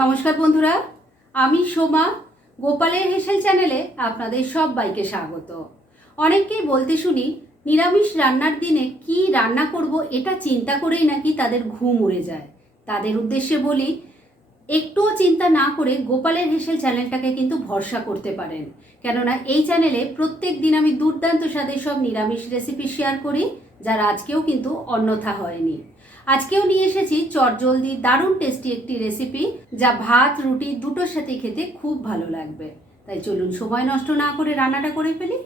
নমস্কার বন্ধুরা, আমি সোমা। গোপালের হেসেল চ্যানেলে আপনাদের সবাইকে স্বাগত। অনেককেই বলতে শুনি নিরামিষ রান্নার দিনে কি রান্না করব এটা চিন্তা করেই নাকি তাদের ঘুম উড়ে যায়। তাদের উদ্দেশ্যে বলি, একটুও চিন্তা না করে গোপালের হেসেল চ্যানেলটাকে কিন্তু ভরসা করতে পারেন। কেননা এই চ্যানেলে প্রত্যেক দিন আমি দুর্দান্ত স্বাদের সব নিরামিষ রেসিপি শেয়ার করি, যার আজকেও কিন্তু অন্যথা হয়নি। আজকেও নিয়ে এসেছি চটজলদি দারুণ টেস্টি একটি রেসিপি, যা ভাত রুটি দুটোর সাথে খেতে খুব ভালো লাগবে। তাই চলুন সময় নষ্ট না করে রান্নাটা করে ফেলি।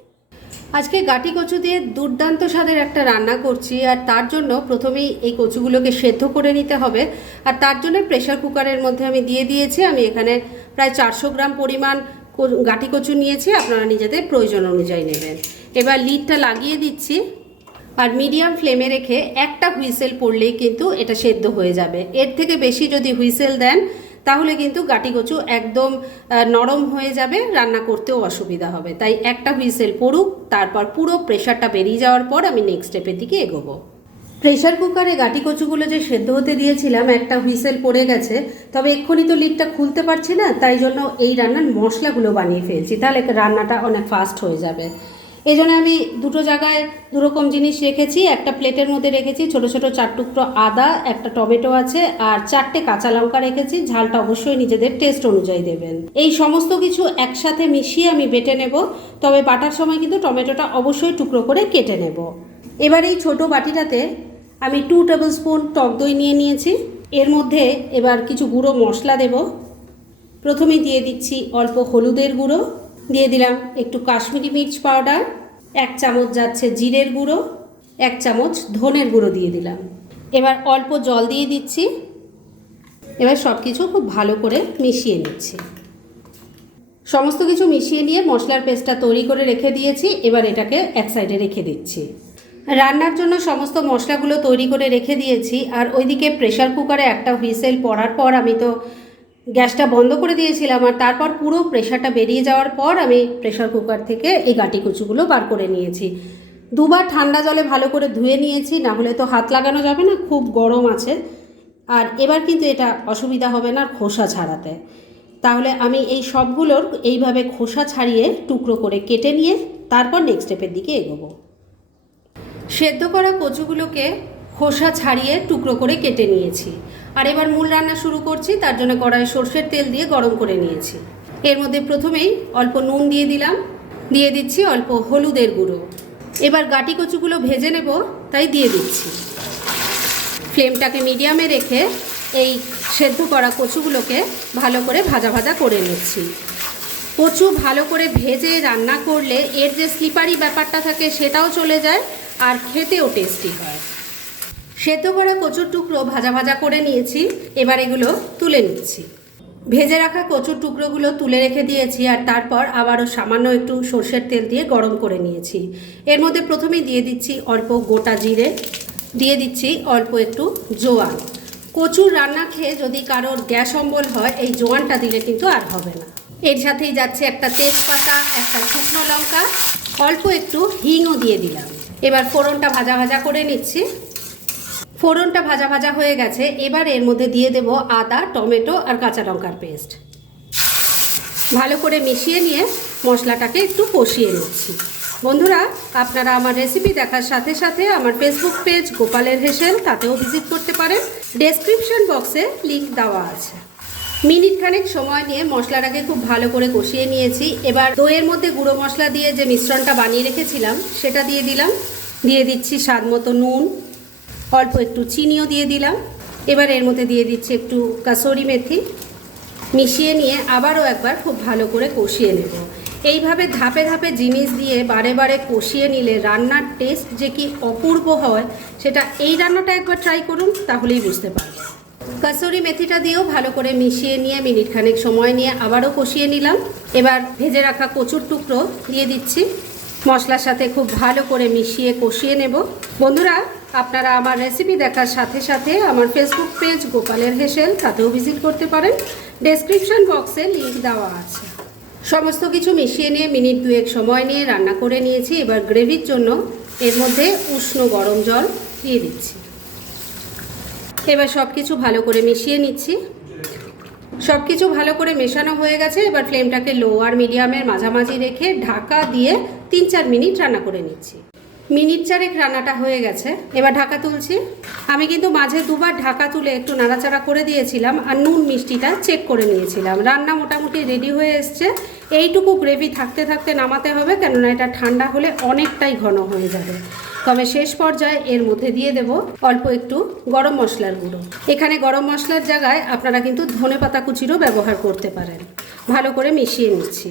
আজকে গাটি কচু দিয়ে দুর্দান্ত স্বাদের একটা রান্না করছি, আর তার জন্য প্রথমেই এই কচুগুলোকে সেদ্ধ করে নিতে হবে। আর তার জন্য প্রেশার কুকারের মধ্যে আমি দিয়ে দিয়েছি। আমি এখানে প্রায় 400 গ্রাম পরিমাণ গাটি কচু নিয়েছি, আপনারা নিজেদের প্রয়োজন অনুযায়ী নেবেন। এবার লিডটা লাগিয়ে দিচ্ছি, আর মিডিয়াম ফ্লেমে রেখে একটা হুইসেল পড়লেই কিন্তু এটা সেদ্ধ হয়ে যাবে। এর থেকে বেশি যদি হুইসেল দেন তাহলে কিন্তু গাটি কচু একদম নরম হয়ে যাবে, রান্না করতেও অসুবিধা হবে। তাই একটা হুইসেল পড়ুক, তারপর পুরো প্রেশারটা বেরিয়ে যাওয়ার পর আমি নেক্সট স্টেপের দিকে এগোবো। প্রেশার কুকারে গাটি কচুগুলো যে সেদ্ধ হতে দিয়েছিলাম, একটা হুইসেল পড়ে গেছে, তবে এক্ষুনি তো লিডটা খুলতে পারছি না, তাই জন্য এই রান্নার মশলাগুলো বানিয়ে ফেলছি, তাহলে রান্নাটা অনেক ফাস্ট হয়ে যাবে। এই জন্য আমি দুটো জায়গায় দুরকম জিনিস রেখেছি। একটা প্লেটের মধ্যে রেখেছি ছোট ছোট 4 টুকরো আদা, একটা টমেটো আছে, আর 4টে কাঁচা লঙ্কা রেখেছি। ঝালটা অবশ্যই নিজেদের টেস্ট অনুযায়ী দেবেন। এই সমস্ত কিছু একসাথে মিশিয়ে আমি বেটে নেব, তবে বাটার সময় কিন্তু টমেটোটা অবশ্যই টুকরো করে কেটে নেব। এবার এই ছোট বাটিটাতে আমি 2 টেবিল স্পুন টক দই নিয়ে নিয়েছি। এর মধ্যে এবার কিছু গুঁড়ো মশলা দেব। প্রথমে দিয়ে দিচ্ছি অল্প হলুদের গুঁড়ো, দিয়ে দিলাম একটু কাশ্মীরি মির্চ পাউডার, 1 চামচ যাচ্ছে জিরের গুঁড়ো, 1 চামচ ধনের গুঁড়ো দিয়ে দিলাম। এবার অল্প জল দিয়ে দিচ্ছি। এবার সব কিছু খুব ভালো করে মিশিয়ে নিচ্ছি। সমস্ত কিছু মিশিয়ে নিয়ে মশলার পেস্টটা তৈরি করে রেখে দিয়েছি। এবার এটাকে এক সাইডে রেখে দিচ্ছি। রান্নার জন্য সমস্ত মশলাগুলো তৈরি করে রেখে দিয়েছি, আর ওইদিকে প্রেশার কুকারে একটা হুইসেল পড়ার পর আমি তো গ্যাসটা বন্ধ করে দিয়েছিলাম, আর তারপর পুরো প্রেশারটা বেরিয়ে যাওয়ার পর আমি প্রেশার কুকার থেকে এই গাটি কচুগুলো বার করে নিয়েছি। দুবার ঠান্ডা জলে ভালো করে ধুয়ে নিয়েছি, না হলে তো হাত লাগানো যাবে না, খুব গরম আছে। আর এবার কিন্তু এটা অসুবিধা হবে না খোসা ছাড়াতে। তাহলে আমি এই সবগুলোর এইভাবে খোসা ছাড়িয়ে টুকরো করে কেটে নিয়ে তারপর নেক্সট স্টেপের দিকে এগোবো। সেদ্ধ করা কচুগুলোকে খোসা ছাড়িয়ে টুকরো করে কেটে নিয়েছি, আর এবার মূল রান্না শুরু করছি। তার জন্য কড়াইয়ে সর্ষের তেল দিয়ে গরম করে নিয়েছি। এর মধ্যে প্রথমেই অল্প নুন দিয়ে দিলাম, দিয়ে দিচ্ছি অল্প হলুদের গুঁড়ো। এবার গাটি কচুগুলো ভেজে নেব, তাই দিয়ে দিচ্ছি। ফ্লেমটাকে মিডিয়ামে রেখে এই সেদ্ধ করা কচুগুলোকে ভালো করে ভাজা ভাজা করে নিচ্ছি। কচু ভালো করে ভেজে রান্না করলে এর যে স্লিপারি ব্যাপারটা থাকে সেটাও চলে যায়, আর খেতেও টেস্টি হয়। সেদ্ধ করা কচুর টুকরো ভাজা ভাজা করে নিয়েছি। এবার এগুলো তুলে নিচ্ছি। ভেজে রাখা কচুর টুকরোগুলো তুলে রেখে দিয়েছি, আর তারপর আবারও সামান্য একটু সর্ষের তেল দিয়ে গরম করে নিয়েছি। এর মধ্যে প্রথমেই দিয়ে দিচ্ছি অল্প গোটা জিরে, দিয়ে দিচ্ছি অল্প একটু জোয়ান। কচুর রান্না খেয়ে যদি কারোর গ্যাস অম্বল হয়, এই জোয়ানটা দিলে কিন্তু আর হবে না। এর সাথেই যাচ্ছে একটা তেজপাতা, একটা শুকনো লঙ্কা, অল্প একটু হিংও দিয়ে দিলাম। এবার ফোড়নটা ভাজা ভাজা করে নিচ্ছি। ফোড়নটা ভাজা ভাজা হয়ে গেছে। এবার এর মধ্যে দিয়ে দেব আদা, টমেটো আর কাঁচা লঙ্কার পেস্ট। ভালো করে মিশিয়ে নিয়ে মশলাটাকে একটু কষিয়ে নিচ্ছি। বন্ধুরা, আপনারা আমার রেসিপি দেখার সাথে সাথে আমার ফেসবুক পেজ গোপালের হেসেল, তাতেও ভিজিট করতে পারেন। ডেসক্রিপশন বক্সে লিঙ্ক দেওয়া আছে। মিনিট খানেক সময় নিয়ে মশলাটাকে খুব ভালো করে কষিয়ে নিয়েছি। এবার দইয়ের মধ্যে গুঁড়ো মশলা দিয়ে যে মিশ্রণটা বানিয়ে রেখেছিলাম সেটা দিয়ে দিলাম। দিয়ে দিচ্ছি স্বাদ মতো নুন, অল্প একটু চিনিও দিয়ে দিলাম। এবার এর মধ্যে দিয়ে দিচ্ছি একটু কাসুরি মেথি। মিশিয়ে নিয়ে আবারও একবার খুব ভালো করে কষিয়ে নেব। এইভাবে ধাপে ধাপে জিনিস দিয়ে বারে বারে কষিয়ে নিলে রান্নার টেস্ট যে কি অপূর্ব হয়, সেটা এই রান্নাটা একবার ট্রাই করুন, তাহলেই বুঝতে পারবেন। কাসুরি মেথিটা দিয়েও ভালো করে মিশিয়ে নিয়ে মিনিট খানেক সময় নিয়ে আবারও কষিয়ে নিলাম। এবার ভেজে রাখা কচুর টুকরো দিয়ে দিচ্ছি। মশলার সাথে খুব ভালো করে মিশিয়ে কষিয়ে নেব। বন্ধুরা, আপনারা আমার রেসিপি দেখার সাথে সাথে আমার ফেসবুক পেজ গোপালের হেসেল, তাতেও ভিজিট করতে পারেন। ডেসক্রিপশন বক্সে লিঙ্ক দেওয়া আছে। সমস্ত কিছু মিশিয়ে নিয়ে মিনিট 2 সময় নিয়ে রান্না করে নিয়েছি। এবার গ্রেভির জন্য এর মধ্যে উষ্ণ গরম জল দিয়ে দিচ্ছি। এবার সব কিছু ভালো করে মিশিয়ে নিচ্ছি। সব কিছু ভালো করে মেশানো হয়ে গেছে। এবার ফ্লেমটাকে লো আর মিডিয়ামের মাঝামাঝি রেখে ঢাকা দিয়ে 3-4 মিনিট রান্না করে নিচ্ছি। মিনিট 4 রান্নাটা হয়ে গেছে, এবার ঢাকা তুলছি। আমি কিন্তু মাঝে দুবার ঢাকা তুলে একটু নাড়াচাড়া করে দিয়েছিলাম আর নুন মিষ্টিটা চেক করে নিয়েছিলাম। রান্না মোটামুটি রেডি হয়ে এসছে। এইটুকু গ্রেভি থাকতে থাকতে নামাতে হবে, কেননা এটা ঠান্ডা হলে অনেকটাই ঘন হয়ে যাবে। তবে শেষ পর্যায়ে এর মধ্যে দিয়ে দেব অল্প একটু গরম মশলার গুঁড়ো। এখানে গরম মশলার জায়গায় আপনারা কিন্তু ধনেপাতা কুচিরও ব্যবহার করতে পারেন। ভালো করে মিশিয়ে নিচ্ছি।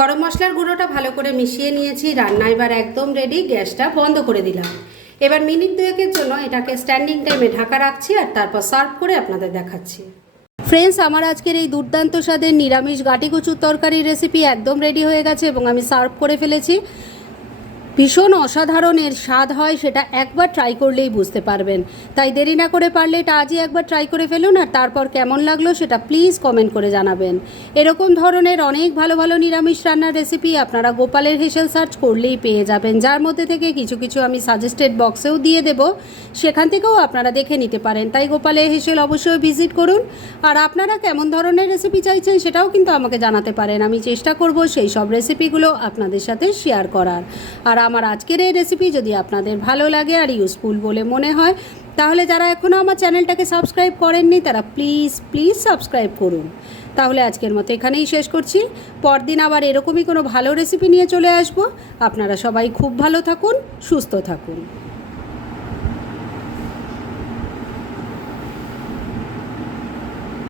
গরম মশলার গুঁড়োটা ভালো করে মিশিয়ে নিয়েছি। রান্না এবার একদম রেডি। গ্যাসটা বন্ধ করে দিলাম। এবার মিনিট 2-এর জন্য এটাকে স্ট্যান্ডিং টাইমে ঢাকা রাখছি আর তারপর সার্ভ করে আপনাদের দেখাচ্ছি। ফ্রেন্ডস, আমার আজকের এই দুর্দান্ত স্বাদের নিরামিষ গাটি কচুর তরকারি রেসিপি একদম রেডি হয়ে গেছে এবং আমি সার্ভ করে ফেলেছি। ভীষণ অসাধারণের স্বাদ হয়, সেটা একবার ট্রাই করলেই বুঝতে পারবেন। তাই দেরি না করে পারলে এটা আজই একবার ট্রাই করে ফেলুন আর তারপর কেমন লাগলো সেটা প্লিজ কমেন্ট করে জানাবেন। এরকম ধরনের অনেক ভালো ভালো নিরামিষ রান্নার রেসিপি আপনারা গোপালের হেসেল সার্চ করলেই পেয়ে যাবেন, যার মধ্যে থেকে কিছু কিছু আমি সাজেস্টেড বক্সেও দিয়ে দেব, সেখান থেকেও আপনারা দেখে নিতে পারেন। তাই গোপালের হেসেল অবশ্যই ভিজিট করুন। আর আপনারা কেমন ধরনের রেসিপি চাইছেন সেটাও কিন্তু আমাকে জানাতে পারেন। আমি চেষ্টা করব সেই সব রেসিপিগুলো আপনাদের সাথে শেয়ার করার। আর আমার আজকের এই রেসিপি যদি আপনাদের ভালো লাগে আর ইউজফুল বলে মনে হয়, তাহলে যারা এখনও আমার চ্যানেলটাকে সাবস্ক্রাইব করেননি তারা প্লিজ সাবস্ক্রাইব করুন। তাহলে আজকের মতো এখানেই শেষ করছি। পরদিন আবার এরকমই কোনো ভালো রেসিপি নিয়ে চলে আসব। আপনারা সবাই খুব ভালো থাকুন, সুস্থ থাকুন।